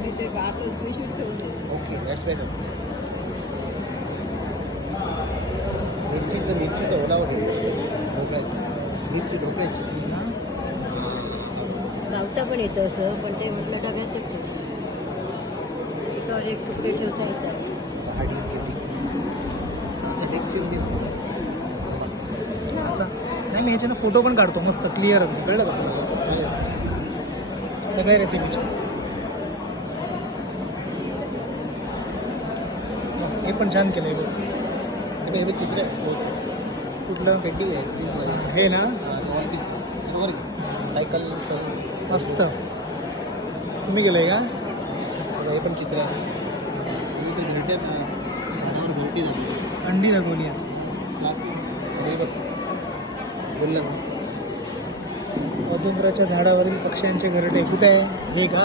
मी ते आतच पिशवीत ठेवले. Okay that's better. मिरचीचं ओलावर घ्यायचं ढोकळ्याचं ढोकळ्याची लावता पण येतं असं, पण ते म्हटलं डब्यातच ठेवलं. एकावर एक तुकडे ठेवता येतात. असं टेक्चर असा नाही. मी ह्याच्यानं फोटो पण काढतो मस्त क्लिअर अगदी. कळलं का तुला सगळ्या रेसिपीच्या? हे पण छान केलं आहे. हे चित्र आहे कुठलं पेंटिंग आहे स्टीलमध्ये हे ना. बरोबर सायकल मस्त तुम्ही गेलं आहे का? हे पण चित्र आहे. अंडी दाखवली आहे. बोललं औदुंबराच्या झाडावरील पक्ष्यांचे घरटे कुठे आहे? हे का?